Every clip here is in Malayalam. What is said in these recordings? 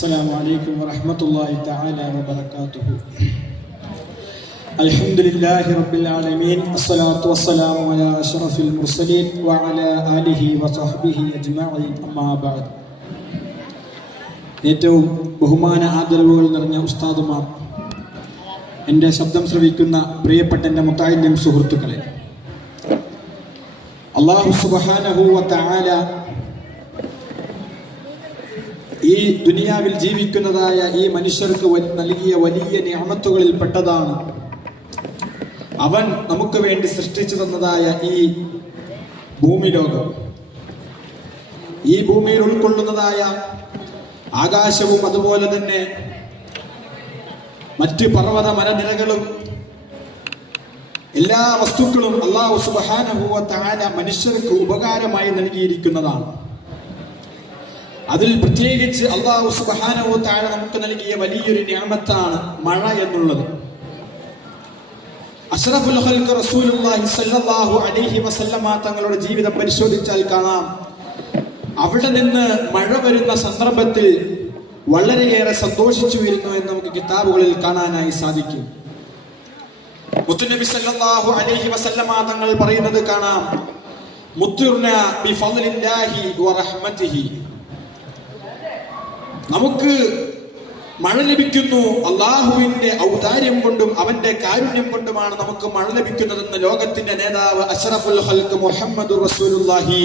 السلام عليكم ورحمة الله تعالى وبركاته. الحمد لله رب العالمين، الصلاة والسلام على أشرف المرسلين وعلى آله وصحبه أجمعين. أما بعد. ഏറ്റവും ബഹുമാന ആദരവുകൾ നിറഞ്ഞ ഉസ്താദുമാർ, എൻ്റെ ശബ്ദം ശ്രവിക്കുന്ന പ്രിയപ്പെട്ട എൻ്റെ മുത്തഅല്ലിം സുഹൃത്തുക്കളെ, അല്ലാഹു സുബ്ഹാനഹു വ തആല ഈ ദുനിയാവിൽ ജീവിക്കുന്നതായ ഈ മനുഷ്യർക്ക് നൽകിയ വലിയ നിഅമത്തുകളിൽ പെട്ടതാണ് അവൻ നമുക്ക് വേണ്ടി സൃഷ്ടിച്ചു തന്നതായ ഈ ഭൂമി ലോകം. ഈ ഭൂമിയിൽ ഉൾക്കൊള്ളുന്നതായ ആകാശവും അതുപോലെ തന്നെ മറ്റ് പർവ്വത മരനിരകളും എല്ലാ വസ്തുക്കളും അല്ലാഹു സുബ്ഹാനഹു വ തആല മനുഷ്യർക്ക് ഉപകാരമായി നൽകിയിരിക്കുന്നതാണ്. അതിൽ പ്രത്യേകിച്ച് അല്ലാഹു സുബ്ഹാനഹു വ തആല നമുക്ക് നൽകിയ വലിയൊരു നിഅമത്താണ് മഴ എന്നുള്ളത്. അഷ്റഫുൽ ഖൽഖ് റസൂലുള്ളാഹി സ്വല്ലല്ലാഹു അലൈഹി വസല്ലമ തങ്ങളുടെ ജീവിതം പരിശോധിച്ചാൽ കാണാം, അവിടെ നിന്ന് മഴ വരുന്ന സന്ദർഭത്തിൽ വളരെയേറെ സന്തോഷിച്ചു വരുന്നു എന്ന് നമുക്ക് കിതാബുകളിൽ കാണാനായി സാധിക്കും. മുത്തുനബി സല്ലല്ലാഹു അലൈഹി വസല്ലമ തങ്ങൾ പറയുന്നത് കാണാം, മുത്തുർന ബിഫദ്ലില്ലാഹി വറഹ്മതിഹി, നമുക്ക് മഴ ലഭിക്കുന്നു അള്ളാഹുവിന്റെ ഔദാര്യം കൊണ്ടും അവന്റെ കാരുണ്യം കൊണ്ടുമാണ് നമുക്ക് മഴ ലഭിക്കുന്നതെന്ന് ലോകത്തിന്റെ നേതാവ് അഷ്റഫുൽ ഖൽഖ് മുഹമ്മദുർ റസൂലുള്ളാഹി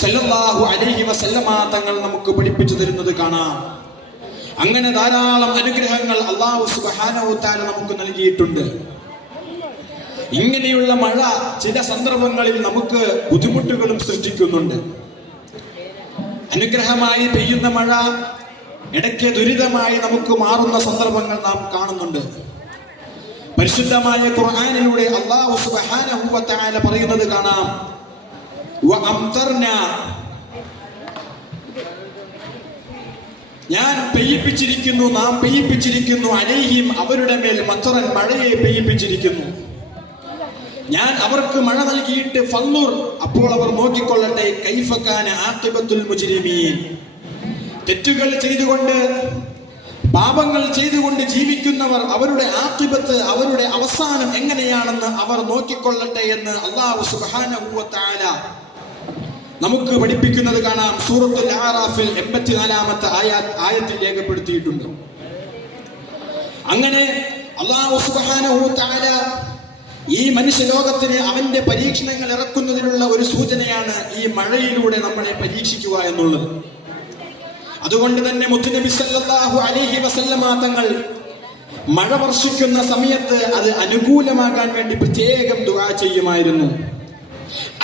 സല്ലല്ലാഹു അലൈഹി വസല്ലമ തങ്ങൾ നമുക്ക് പഠിപ്പിച്ചു തരുന്നത് കാണാം. അങ്ങനെ ധാരാളം അനുഗ്രഹങ്ങൾ അല്ലാഹു സുബ്ഹാനഹു വ തആല നമുക്ക് നൽകിയിട്ടുണ്ട്. ഇങ്ങനെയുള്ള മഴ ചില സന്ദർഭങ്ങളിൽ നമുക്ക് ബുദ്ധിമുട്ടുകളും സൃഷ്ടിക്കുന്നുണ്ട്. അനുഗ്രഹമായി പെയ്യുന്ന മഴ ഇടയ്ക്ക് ദുരിതമായി നമുക്ക് മാറുന്ന സന്ദർഭങ്ങൾ നാം കാണുന്നുണ്ട്. പരിശുദ്ധമായ ഖുർആനിലൂടെ അല്ലാഹു സുബ്ഹാനഹു വ തആല പറയുന്നത് കാണാം, ഞാൻ പെയ്യിപ്പിച്ചിരിക്കുന്നു, നാം പെയ്യിപ്പിച്ചിരിക്കുന്നു, അലൈഹിം അവരുടെ മേൽ മത്തറൻ മഴയെ പെയ്യിപ്പിച്ചിരിക്കുന്നു. ഞാൻ അവർക്ക് മഴ നൽകിയിട്ട് ഫൻദുർ അപ്പോൾ അവർ നോക്കിക്കൊള്ളട്ടെ, കൈഫ കാന ആഖിബത്തുൽ മുജ്രിമീൻ, തെറ്റുകൾ ചെയ്തുകൊണ്ട് പാപങ്ങൾ ചെയ്തുകൊണ്ട് ജീവിക്കുന്നവർ അവരുടെ ആഖിബത്ത്, അവരുടെ അവസാനം എങ്ങനെയാണെന്ന് അവർ നോക്കിക്കൊള്ളട്ടെ എന്ന് അല്ലാഹു സുബ്ഹാനഹു വ തആല നമുക്ക് പഠിപ്പിക്കുന്നത് കാണാം. സൂറത്തുൽ അഅറാഫിൽ 84-ാമത്തെ ആയത്തിൽ രേഖപ്പെടുത്തിയിട്ടുണ്ട്. അങ്ങനെ അല്ലാഹു സുബ്ഹാനഹു വ തആല ഈ മനുഷ്യലോകത്തിന് അവന്റെ പരീക്ഷണങ്ങൾ ഇറക്കുന്നതിനുള്ള ഒരു സൂചനയാണ് ഈ മഴയിലൂടെ നമ്മളെ പരീക്ഷിക്കുക എന്നുള്ളത്. അതുകൊണ്ട് തന്നെ മുത്തുനബി സല്ലല്ലാഹു അലൈഹി വസല്ലമ തങ്ങൾ മഴ വർഷിക്കുന്ന സമയത്ത് അത് അനുകൂലമാകാൻ വേണ്ടി പ്രത്യേകം ദുആ ചെയ്യുമായിരുന്നു.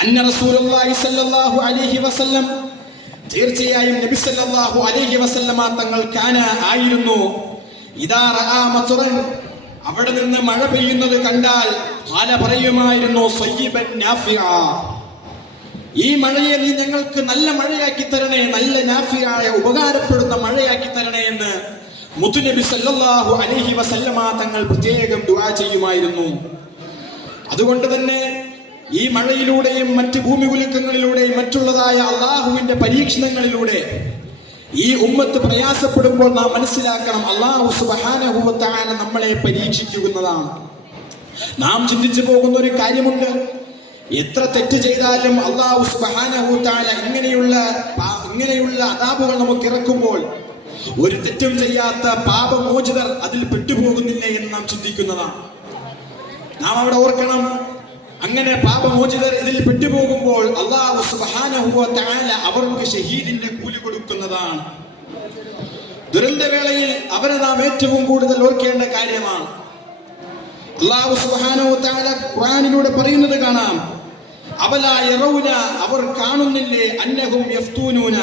അന്ന റസൂലുള്ളാഹി സല്ലല്ലാഹു അലൈഹി വസല്ലം, തീർച്ചയായും നബി സല്ലല്ലാഹു അലൈഹി വസല്ലമ തങ്ങൾ ആയിരുന്നു, ഇദാ റആ മത്റൻ, അവിടെ നിന്ന് മഴ പെയ്യുന്നത് കണ്ടാൽ ഖാല പറയുമായിരുന്നു, സയ്യിബൻ നാഫിഅ, ഈ മഴയെ നീ ഞങ്ങൾക്ക് നല്ല മഴയാക്കി തരണേ, നല്ല നാഫിയായ ഉപകാരപ്പെടുന്ന മഴയാക്കി തരണേ എന്ന് മുത്തുനബി സല്ലല്ലാഹു അലൈഹി വസല്ലമ തങ്ങൾ പ്രത്യേകം ദുആ ചെയ്യുമായിരുന്നു. അതുകൊണ്ട് തന്നെ ഈ മഴയിലൂടെയും മറ്റ് ഭൂമി കുലുക്കങ്ങളിലൂടെയും മറ്റുള്ളതായ അള്ളാഹുവിന്റെ പരീക്ഷണങ്ങളിലൂടെ ഈ ഉമ്മത്ത് പ്രയാസപ്പെടുമ്പോൾ നാം മനസ്സിലാക്കണം, അല്ലാഹു സുബ്ഹാനഹു വ തആല നമ്മളെ പരീക്ഷിക്കുന്നതാണ്. നാം ചിന്തിച്ചു പോകുന്ന ഒരു കാര്യമുണ്ട്, എത്ര തെറ്റ് ചെയ്താലും അല്ലാഹു സുബ്ഹാനഹു വ തആല ഇങ്ങനെയുള്ള അദാബുകൾ നമുക്ക് ഇറക്കുമ്പോൾ ഒരു തെറ്റും ചെയ്യാത്ത പാപമോചിതർ അതിൽ പെട്ടുപോകുന്നില്ലേ എന്ന് നാം ചിന്തിക്കുന്നതാണ്. നാം അവിടെ ഓർക്കണം, അങ്ങനെ പാപമോചിതർ ഇതിൽ പെട്ടുപോകുമ്പോൾ അല്ലാഹു സുബ്ഹാനഹു വ തആല അവർക്ക് ഷഹീദിന്റെ കൂലി കൊടുക്കുന്നതാണ്. ദുരന്തവേളയിൽ അവരെ നാം ഏറ്റവും കൂടുതൽ ഓർക്കേണ്ട കാര്യമാണ്. അല്ലാഹു സുബ്ഹാനഹു വ തആല ഖുർആനിലൂടെ പറയുന്നത് കാണാം, അവലാ യറൗന, അവർ കാണുന്നില്ലേ, അന്നഹും യഫ്തുനൂന,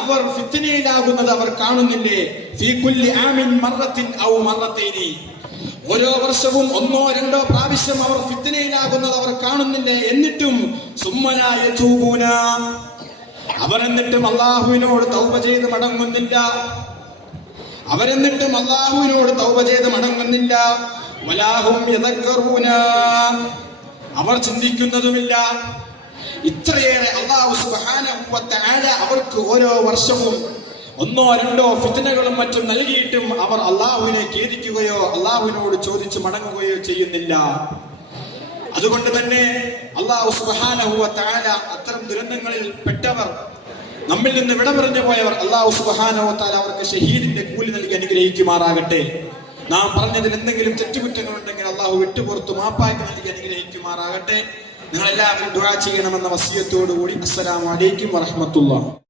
അവർ ഫിത്നയിലാകുന്നത് അവർ കാണുന്നില്ലേ, ഫീ കുല്ലി ആമിൻ മറത്തിൻ ഔ മറത്തൈനി, ഓരോ വർഷവും ഒന്നോ രണ്ടോ പ്രാവശ്യം അവർ ഫിത്നയിലാകുന്നത് അവർ കാണുന്നില്ലേ, എന്നിട്ടും സുമ്മലാ യതൂബൂന, അവർ എന്നിട്ടും അല്ലാഹുവിനോട് തൗബ ചെയ്ത് മടങ്ങുന്നില്ല, അവരെന്നിട്ടും അല്ലാഹുവിനോട് തൗബ ചെയ്ത് മടങ്ങുന്നില്ല. വലാഹും യദക്കറൂന, അവർ ചിന്തിക്കുന്നതുമില്ല. ഇത്രയേറെ അല്ലാഹു സുബ്ഹാനഹു വ തആല അവർക്ക് ഓരോ വർഷവും ഒന്നോ രണ്ടോ ഫിത്നകളും മറ്റും നൽകിയിട്ടും അവർ അള്ളാഹുവിനെ ഖേദിക്കുകയോ അള്ളാഹുവിനോട് ചോദിച്ചു മടങ്ങുകയോ ചെയ്യുന്നില്ല. അതുകൊണ്ട് തന്നെ അല്ലാഹു സുബ്ഹാനഹു വ തആല അത്തരം ദുരന്തങ്ങളിൽ പെട്ടവർ, നമ്മിൽ നിന്ന് വിട പറഞ്ഞു പോയവർ, അല്ലാഹു സുബ്ഹാനഹു വ തആല അവർക്ക് ഷഹീദിന്റെ കൂലി നൽകി അനുഗ്രഹിക്കുമാറാകട്ടെ. നാം പറഞ്ഞതിൽ എന്തെങ്കിലും തെറ്റുകുറ്റങ്ങളുണ്ടെങ്കിൽ അള്ളാഹു വിട്ടുപുറത്തു മാപ്പാക്കി നൽകി അനുഗ്രഹിക്കുമാറാകട്ടെ. നിങ്ങളെല്ലാവരും ദുആ ചെയ്യണമെന്ന വസിയത്തോടുകൂടി അസ്സലാമു അലൈക്കും വറഹ്മത്തുള്ളാഹി.